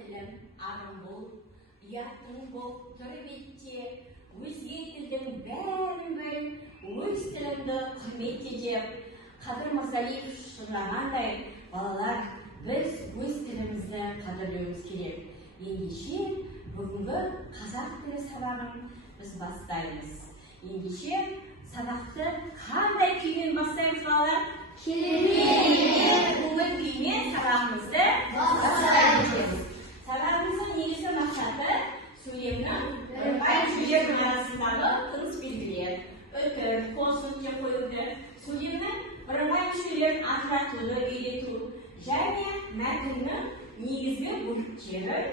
тілім ағым бол, ұятың бол, тұр бетте, өзге тілдің бәрін біл, өз тіліңді құрметте деп, Қадыр Мырзалиев шынағандай, балалар, біз өз тілімізді қадірлеуіміз керек. Ендеше, бүгінгі қазақ тілі сабағын біз бастаймыз. Ендеше, сабақты қандай күймен бастаймыз, балалар? Керемет! Көңіл күймен сабағымызды бастаймыз. Сабағымыздың негізгі мақсаты сөйлемнің бірыңғай жүйелер арасындағы тыныс белгілер, үтір, қосып деп қойылды. Сөйлемнің бірыңғай жүйелерін ажыратуды үйрету және мәтіннің негізгі бөліктерін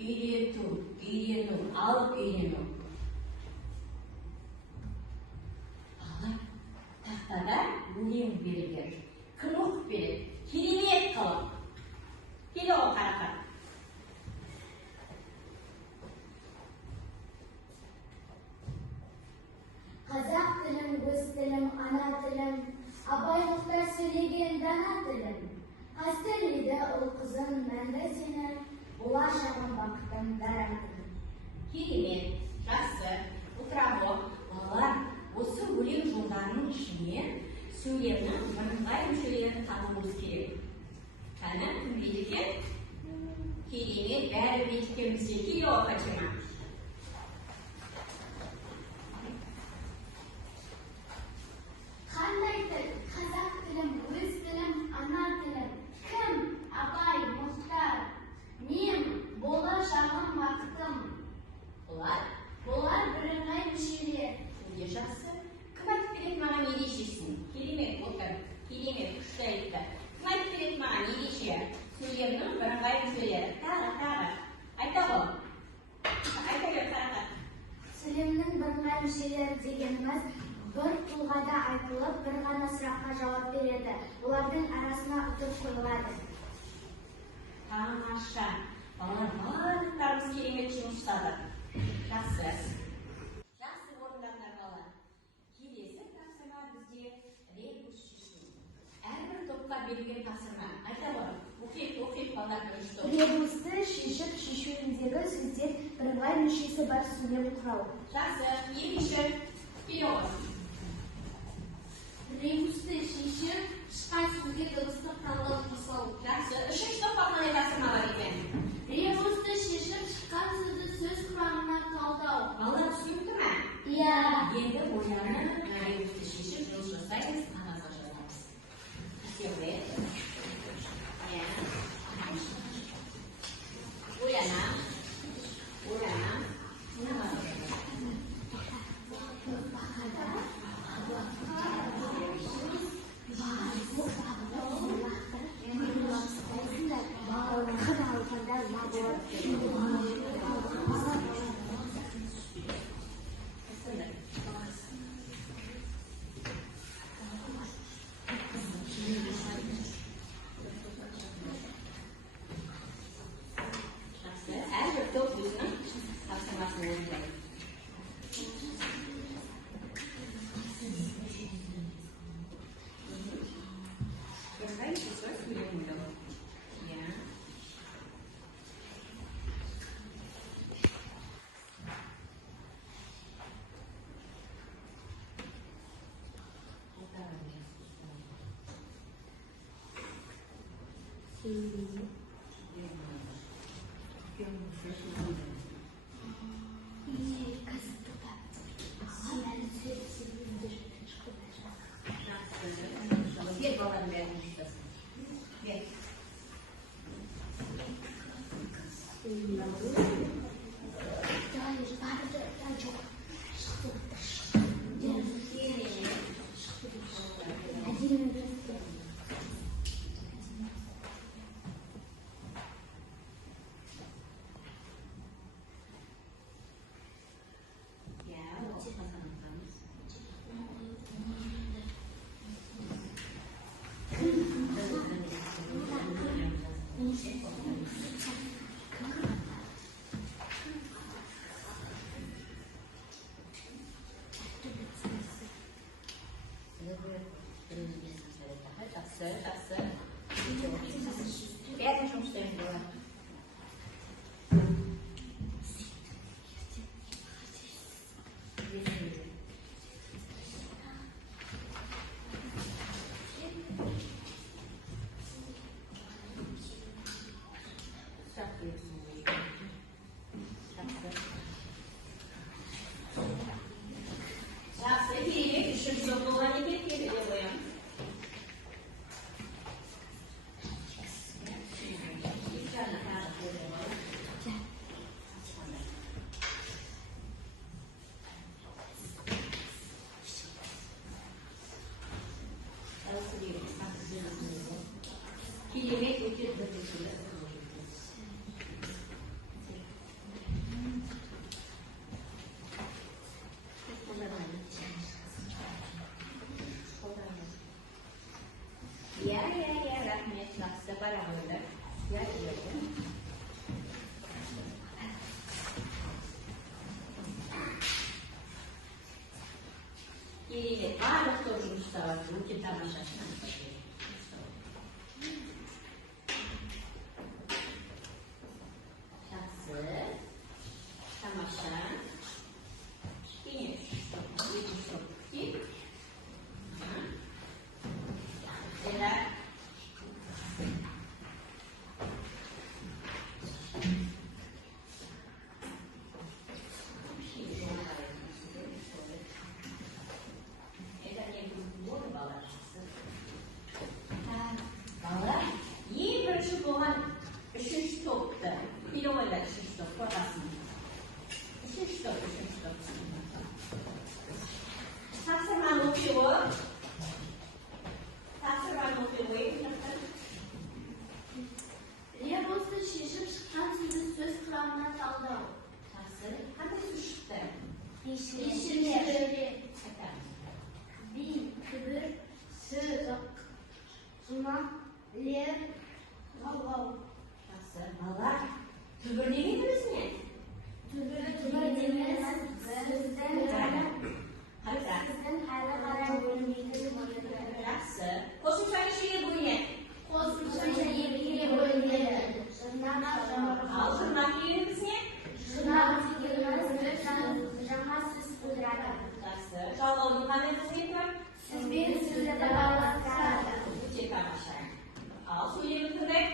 үйрену, алып үйрену. Тақтада өлең берілген. Кім оқып береді? Керемет қылып. Келе ғой қарақат. Қазақ тілім, өз тілім, ана тілім, Абай Мұхтар сөйлеген дана тілім. Қастерлейді ұл қызым, мәңгі сені, болашағым бақытым, дара тілім. Керемет, жақсы, отыра балалар, осы өлең жолдарының ішінен сөйлемнің бірыңғай мүшелерін табуымыз керек. Қана кім беткен? Керемет, бәрі беткенімізде. Келе ғой, Фатима. Қандай тіл? Қазақ тілім, өз тілім, ана тілім. Кім? Абай Мұхтар. Мен болашағым бақытым. Бұлар бірыңғай мүшелер. Өте жақсы. Кім айтып береді маған ережесін? Керемет, отыр. Керемет, күшті айтты. Кім айтып береді маған ереже? Сөйлемнің бірыңғай мүшелері. Тағы. Айта ғой. Айта бер, қарақат. Сөйлемнің бірыңғай мүшелері дегеніміз бір тұлғада айтылып, бір ғана сұраққа жауап береді. Олардың арасына үтір қойылады. Тамаша. Балалар барлықтарымыз керемет жұмыс жасадық. Жақсы. Жақсы орындаңдар балалар. Келесі тапсырма бізде ребус шешу. Әрбір топқа берілген тапсырма. Айта ғой. Оқиық балалар бірінші топ. Ребусты шешіп, шешуіндегі сөздер бірыңғай мүшесі бар сөйлем құрау. Жақсы. Екінші. Келе ғой. Ребусты шешіп, шыққан сөзге дыбыстық талдау жасау. Жақсы. Үшінші топқа қандай тапсырма бар екен? Ребусты шешіп, шыққан сөзді сөз құрамына талдау. Балалар түсінікті ме? Иә. Енді ойланып, ребусты шешіп, жұмыс жасаймыз, қағазға жазамыз. Кестеуде. Ойланам. Әрбір топ өзінің тапсырмасын орындайды. Бірыңғай сөз сөйлем ойлау. Бер баланың бәрін ұштасын. Бер. Жақсы. Бәрін жұмыстаймыз болады. 필요하다. üçüncü top koyarsın. Üçüncü top. Taksırman okuyor. Ребусты шешіп шыққан сөзді сөз құрамына талдау. Қандай сөз шықты? Бишілер. Би, күбір, сызық, жұма, лер, ғалғау. Балалар, түбір дегеніміз не? Түбір дегеніміз сіздің әрі қарай бөлінбейтін Жақсы. Қосымша нешеге бөлінеді? қосымша екіге бөлінеді. Ал жұрнақ дегеніміз не? Жұрнақ дегеніміз жаңа сөз тудырады. Жақсы. Жалғаудың қандай қызметі бар? Сөзбен сөзді байланыстырады. Өте тамаша. Ал сөйлемін тыңдайық.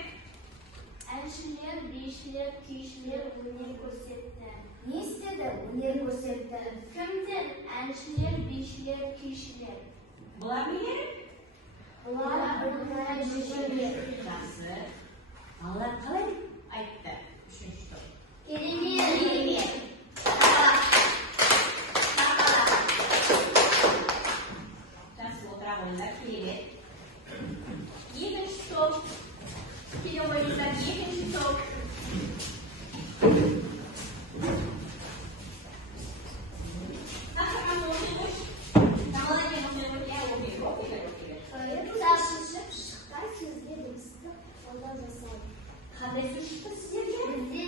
Әншілер, бишілер, күйшілер өнер көрсетті. Не істеді? Өнер көрсетті. Кімдер? Әншілер, бишілер, күйшілер. Бұлар нелер? Бұлар бірыңғай жүзшілер. Жақсы. Балалар қалай айтты? Үшінші топ. Керемет. Жақсы отыра қойыңдар, керемет. Екінші топ. Келе қойыңдар, екінші топ. Тақырған оқи қойш. Тағаладен оқи қойш. Оқи бер. Кітап шешіп шыққан сөзге дыбыстық қолдау жасайды. Қандай сөз шықты сіздерге?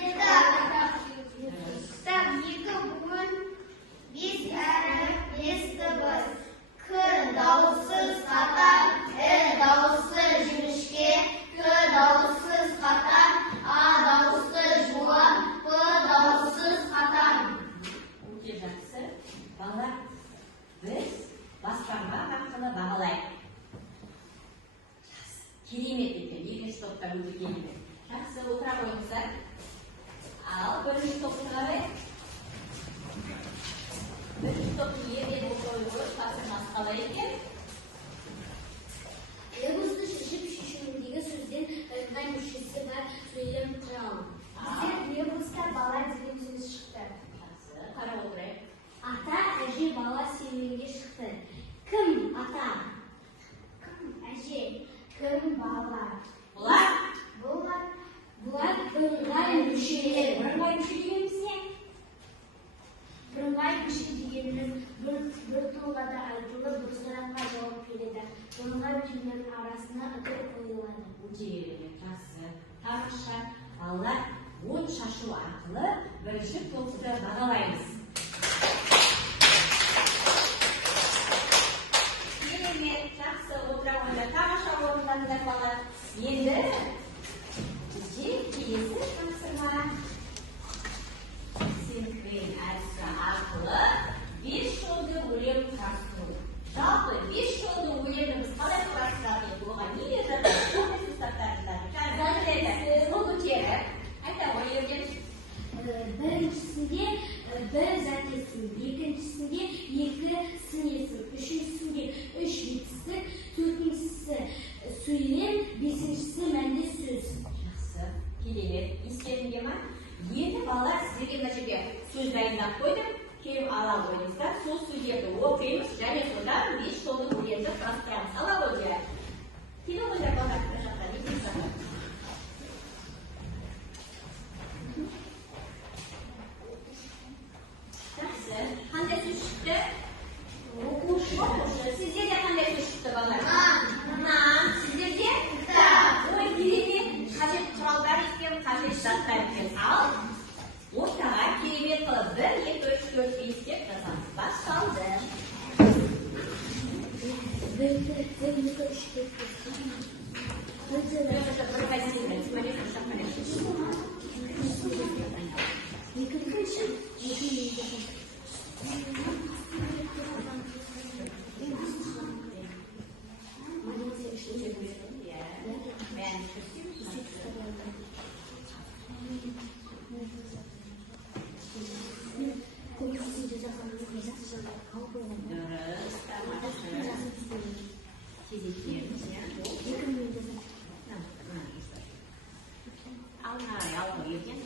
Кітап екі буын, бес әріп, бес дыбыс. К дауыссыз қатар, дауысты жіңішке, К дауыссыз қатар, А дауысты жуан, П дауыссыз қатар. Өте жақсы. Балалар, біз басқарма арқылы бағалайық. Керемет екен. Екінші топтар өте керемет. Жақсы, отыра қойыңыздар. Ал бірінші топты қарайық. Бірінші топтың ерден оқуы тапсырмасы қалай екен? Ребусты шешіп-шешуіндегі сөзден бірыңғай мүшесі бар сөйлем құралы. Біздер ребуста бала деген сөз шықты. Жақсы, қарап отырайық. Ата, әже, бала серуенге шықты. Кім ата? Кім әже? Кім бала? Бұлар бірыңғай мүшелер. Бірыңғай мүше дегеніміз не? Бірыңғай мүше дегеніміз бір тұлғада айтылып, бір сұраққа жауап береді. Бірыңғай мүшелердің арасына үтір қойылады. Өте керемет. Жақсы. Тамаша. Балалар, от шашу арқылы бірінші топты бағалаймыз. Керемет. Жақсы. Отыра қойыңдар. Тамаша орындаңыздар балалар. Енді бізде келесі тапсырма. Синхрон әдісі арқылы 5 жолды өлең құрастыру. Жалпы 5 жолды өлеңді біз қалай құрастырады? Оған не жазады? Қандай сұрақтар жазады? Қол көтеріп, айта ғой ерден. Біріншісінде бір затесін, екіншісінде екі сінесін, үшіншісінде үш жетістік, төртіншісі сөйлем, бесіншісі мәнді сөз. Жақсы, керемет. Ескерінге ма? Енді балалар сіздерге мына жерге сөз дайындап қойдым. Келіп ала қойыңыздар, сол сөздерді оқимыз және содан 5 жолды өлеңді құрастырамыз. Ала қойыңдар. Келе қойыңдар балалар, бір жақтан, екінші жақтан. Жақсы. Қандай сөз шықты? Оқушы. Сіздерде қандай сөз шықты балалар? Нан. Сіздерде? Кітап. Ой, керемет. Қажет құралдар екен, қажет заттар екен. Ал ортаға керемет қылып 1, 2, 3, 4, 5 деп жазамыз. Басталды. 1, 2, 3, Dürüst, tamam. Fiziklerimiz ya. Al nereye al koyuyorken?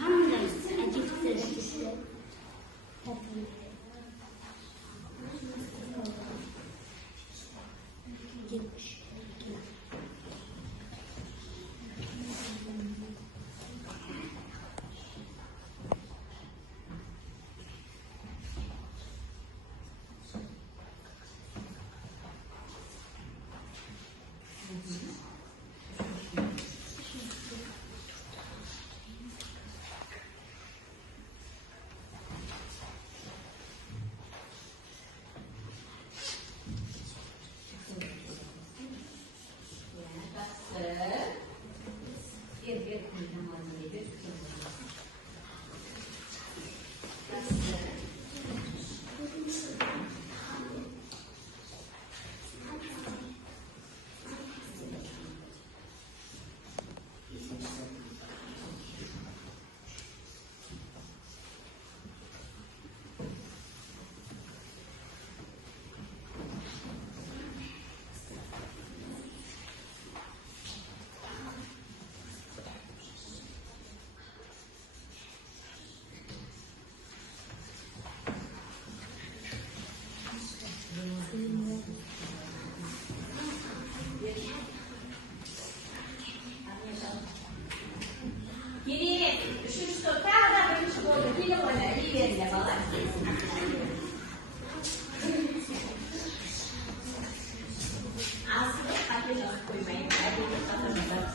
Қандай әдетті Üçüncü top daha da birinci golü bir numara iyi verile bağlar. Aslında kalbine koymayın. Kalbine katılmadan.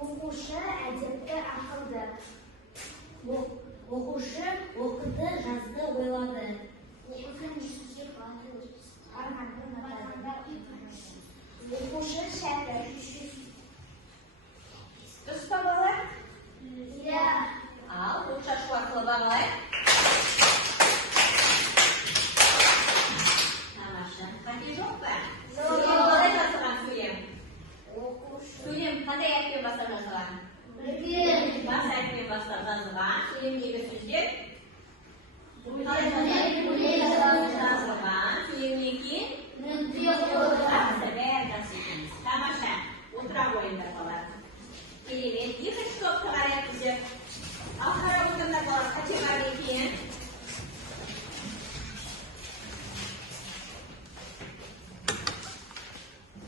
Оқушы әдепті ақылды. Оқушы оқыды, жазды, ойлады. Оқушы шәкір. Дұрыс па балалар? Иә. Ал, бұл шашу арқылы бағалайық. Тамаша. Қате жоқ па? Қалай жазылған сөйлем? Сөйлем қандай әріппен бастап жазылған? Бас әріппен бастап жазылған. Сөйлемдегі сөздер жазылған. Сөйлемнен кейін бәрі жақсы екенбіз. Тамаша. Отыра қойыңдар балалар. Керемет. Екінші топты қарайық біздер. Ал қарап отырыңдар балалар, қате бар екен.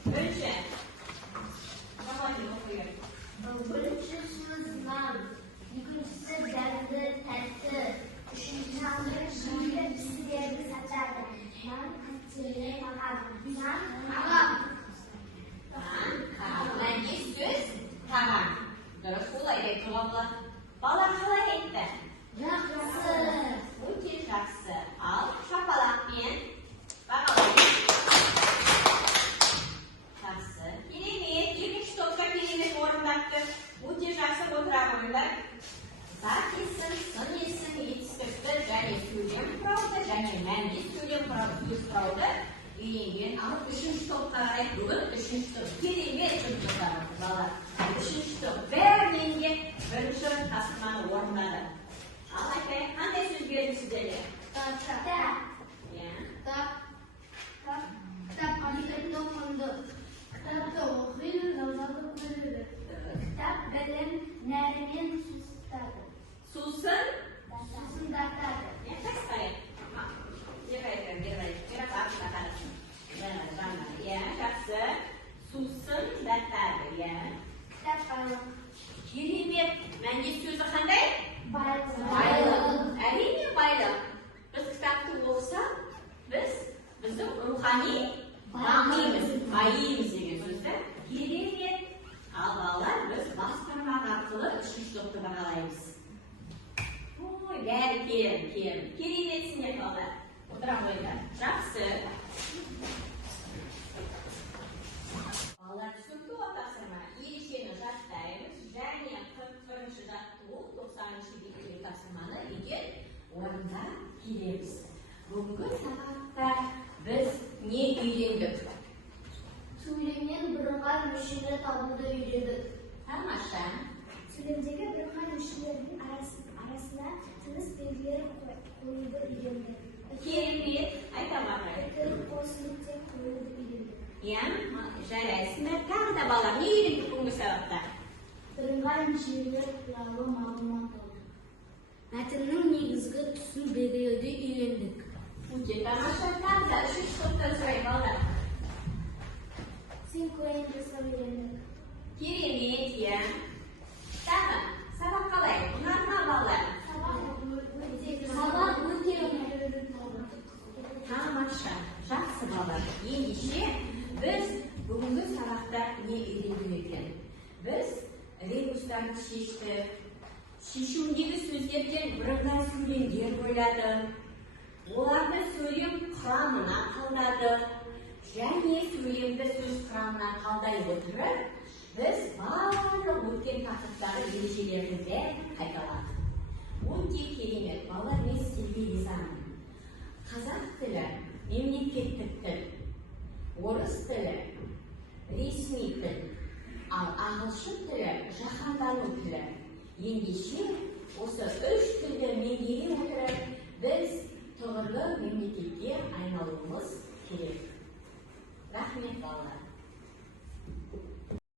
Бірінші. Бірінші сөз нан, екіншісі дәмді, тәтті, үшіншісі шыңды, пісірерді сатады. Нан қатерлі тағам. Нан тағам. Мәнге сөз тағам. Дұрыс олай деп тұрған болады. Бала қалай айтты? Жақсы. Өте жақсы. Ал шапалақпен бағалайық. Жақсы. Керемет. Екінші топқа керемет орындапты. Өте жақсы отыра қойыңдар. Зат есім, сын есім, етістік. құрауды үйренген. Ал үшінші топқа қарай бүгін үшінші топ керемет жұмыс жасады балалар. Үшінші топ бәрінен де бірінші тапсырманы орындады. Ал айтайық, қандай сөз берді сіздерге? Kitap hakikaten okundu. Kitapta okuyun, zamanı görülür. Kitap bilim nereden sustadı. Сусын Susundatadı. Ya kaç kare? Bir bakarız. Ya жақсы. Сусын даттады, ya. Kitap balık. Керемет. Мәнде сөзі қандай? Balık. Әрине байлық. Біз кітапты оқысақ, біздің рухани дамимыз, байимыз деген сөзді. Керемет. Ал балалар, біз бас бармақ арқылы үшінші топты бағалаймыз. Ой, бәрі кереметсіңдер балалар. Отыра қойыңдар. Жақсы. Балалар, түсінікті ғой тапсырма. Ерекшені жаттаймыз және 41-ші жаттығу 90-ші бекітілген тапсырманы үйге орында келеміз. Бүгінгі сабақта біз не үйрендік? Söylemin бірыңғай мүшелері табуды үйрендік. Тамаша. Сөйлемдегі бірыңғай мүшелердің арасына тыныс белгілері қоюды үйрендік. Керемет. Айта бақыр. Үтіріп қосылып тек қоюды үйрендік. Я, жарайсыңдар. Тағы да балалар, не үйрендік бүгінгі сабақта? Бірыңғай мүшелер туралы мағлұмат алдық. Мәтіннің негізгі түсін белгілеуді үйрендік. Өте тамаша. Тағы да үшінші топтан сұрайын балалар. Синклейн жасап үйрендік. Керемет, я. Тағы, сабақ қалай? Ұнады ма балалар? Сабақ өте оңай. Тамаша. Жақсы балалар. Ендеше біз бүгінгі сабақта не үйрендік екен? Біз ребустарды шештік. Шешуіндегі сөздерден бірыңғай сөйлемдер ойладық. Оларды сөйлем құрамына қалдадық. Және сөйлемді сөз құрамына қалдай отырып, біз барлық өткен тақырыптағы ережелерді бәрін қайталадық. Өте керемет. Балалар, мен сізге ризамын. Қазақ тілі мемлекеттік тіл, орыс тілі ресми тіл, ал ағылшын тілі жаһандану тілі. Ендеше